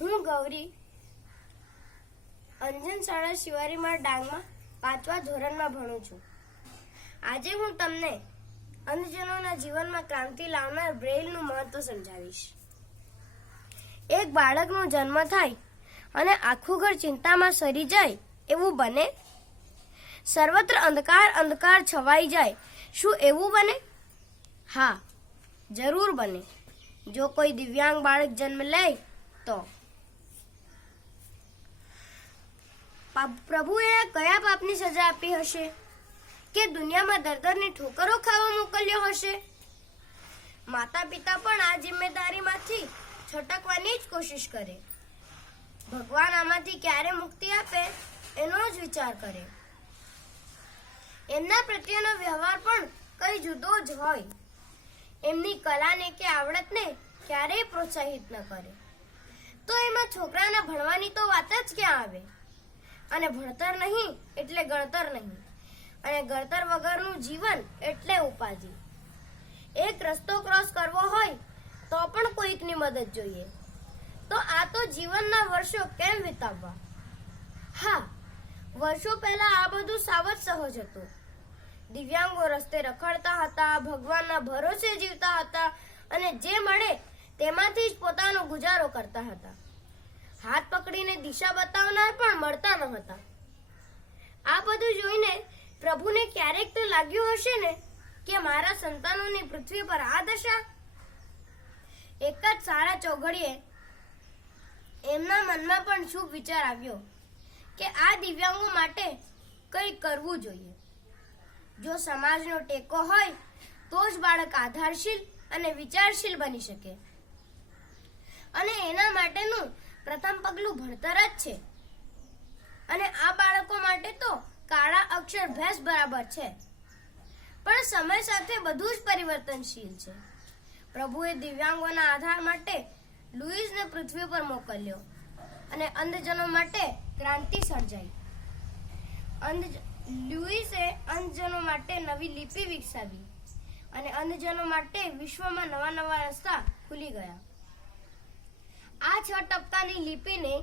હું ગૌરી અંજન શાળા શિવારીમાં ડાંગમાં 5મા ધોરણમાં ભણું છું. આજે હું તમને અંધજનોના જીવનમાં ક્રાંતિ લાવનાર બ્રેઇલનું મહત્વ સમજાવીશ. એક બાળકનો જન્મ થાય અને આખું ઘર ચિંતામાં સરી જાય એવું બને? સર્વત્ર અંધકાર અંધકાર છવાઈ જાય, શું એવું બને? હા, જરૂર બને. જો કોઈ દિવ્યાંગ બાળક જન્મ લે તો પ્રભુએ કયા પાપની સજા આપી હશે કે દુનિયામાં દરદરની ઠોકરો ખાવા મોકલ્યો હશે? માતા પિતા પણ આ જિમ્મેદારીમાંથી છટકવાની જ કોશિશ કરે. ભગવાન આમાંથી ક્યારે મુક્તિ આપે એનો જ વિચાર કરે. એમના પ્રત્યેનો વ્યવહાર પણ કઈ જુદો જ હોય. એમની કલાને કે આવડતને ક્યારેય પ્રોત્સાહિત ન કરે. તો એમાં છોકરાના ભણવાની તો વાત જ ક્યાં આવે? અને ભણતર નહીં એટલે ગણતર નહીં, અને ગણતર વગરનું જીવન એટલે ઉપાધિ. એક રસ્તો ક્રોસ કરવો હોય તો પણ કોઈકની મદદ જોઈએ. તો આ તો જીવનના વર્ષો કેમ વિતાવવા? હા, વર્ષો પહેલા આ બધું સાવ જ સહજ હતું. દિવ્યાંગો રસ્તે રખડતા હતા, ભગવાનના ભરોસે જીવતા હતા અને જે મળે તેમાંથી જ પોતાનો ગુજારો કરતા હતા. હાથ પકડીને દિશા બતાવનાર પણ મળતા ન હતા. આ બધું જોઈને પ્રભુને ક્યારેક તો લાગ્યું હશે ને કે મારા સંતાનોની પૃથ્વી પર આ દશા. એક જ સારા ચોઘડીએ એમના મનમાં પણ શુભ વિચાર આવ્યો કે આ દિવ્યાંગો માટે કંઈ કરવું જોઈએ. જો સમાજનો ટેકો હોય તો જ બાળક આધારશીલ અને વિચારશીલ બની શકે. અને એના માટેનું પ્રથમ પગલું ભણતર જ છે. અને આ બાળકો માટે તો કાળા અક્ષર ભેંસ બરાબર છે. પણ સમય સાથે બધું જ પરિવર્તનશીલ છે. પ્રભુએ દિવ્યાંગોના આધાર માટે લુઈસને પૃથ્વી પર મોકલ્યો અને અંધજનો માટે ક્રાંતિ સર્જાઈ. લુઈસે અંધજનો માટે નવી લિપિ વિકસાવી અને અંધજનો માટે વિશ્વમાં નવા નવા રસ્તા ખુલી ગયા. આ 6 ટપકાની લિપિને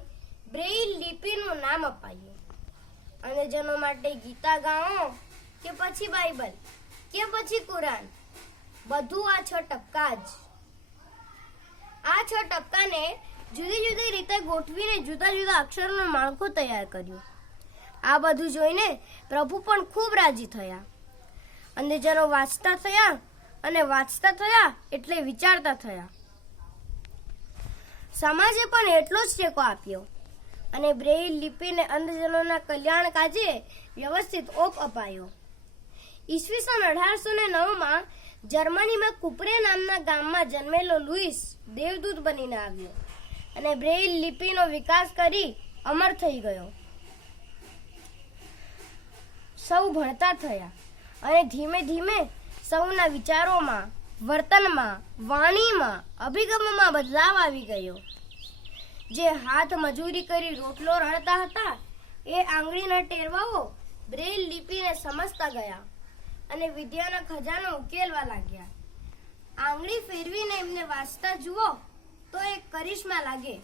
બ્રેઇલ લિપિનું નામ અપાયું. અંધજનો માટે ગીતા ગાઓ કે પછી બાઇબલ કે પછી કુરાન, બધું આ 6 ટપકા જ. આ 6 ટપકાને જુદી જુદી રીતે ગોઠવીને જુદા જુદા અક્ષરોનું માળખું તૈયાર કર્યું. આ બધું જોઈને પ્રભુ પણ ખૂબ રાજી થયા. અંધજનો વાંચતા થયા અને વાંચતા થયા એટલે વિચારતા થયા. સમાજે પણ એટલો જ ટેકો આપ્યો અને બ્રેઇલ લિપિને અંધજનોના કલ્યાણ કાજે વ્યવસ્થિત ઓપ અપાયો. ઈસવીસન 1809માં જર્મનીમાં કુપરે નામના ગામમાં જન્મેલો લુઈસ દેવદૂત બનીને આવ્યો અને બ્રેઇલ લિપિનો વિકાસ કરી અમર થઈ ગયો. સૌ ભણતા થયા અને ધીમે ધીમે સૌના વિચારોમાં, વર્તનમાં, વાણીમાં, અભિગમમાં બદલાવ આવી ગયો. જે હાથ મજૂરી કરી રોટલો રળતા હતા એ આંગળીના ટેરવાઓ બ્રેઇલ લિપિને સમજતા ગયા અને વિદ્યાનો ખજાનો ઉકેલવા લાગ્યા. આંગળી ફેરવીને એમને વાંચતા જુઓ તો એક કરિશ્મા લાગે.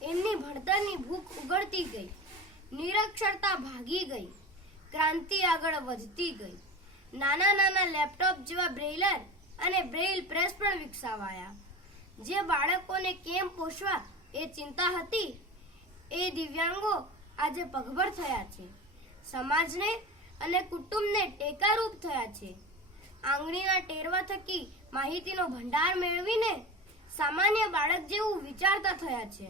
એમની ભણતરની ભૂખ ઉગડતી ગઈ, નિરક્ષરતા ભાગી ગઈ, ક્રાંતિ આગળ વધતી ગઈ. નાના નાના લેપટોપ જેવા બ્રેઇલર અને બ્રેઇલ પ્રેસ પણ વિકસાવાયા. જે બાળકોને કેમ પોષવા એ ચિંતા હતી એ દિવ્યાંગો આજે પગભર થયા છે. સમાજને અને કુટુંબને ટેકારૂપ થયા છે. આંગળીના ટેરવા થકી માહિતીનો ભંડાર મેળવીને સામાન્ય બાળક જેવું વિચારતા થયા છે.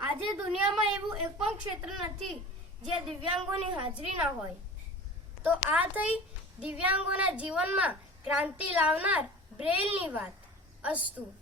આજે દુનિયામાં એવું એક પણ ક્ષેત્ર નથી જે દિવ્યાંગોની હાજરી ના હોય. તો આ થઈ દિવ્યાંગોના જીવનમાં ક્રાંતિ લાવનાર બ્રેઇલની વાત. અસ્તુ.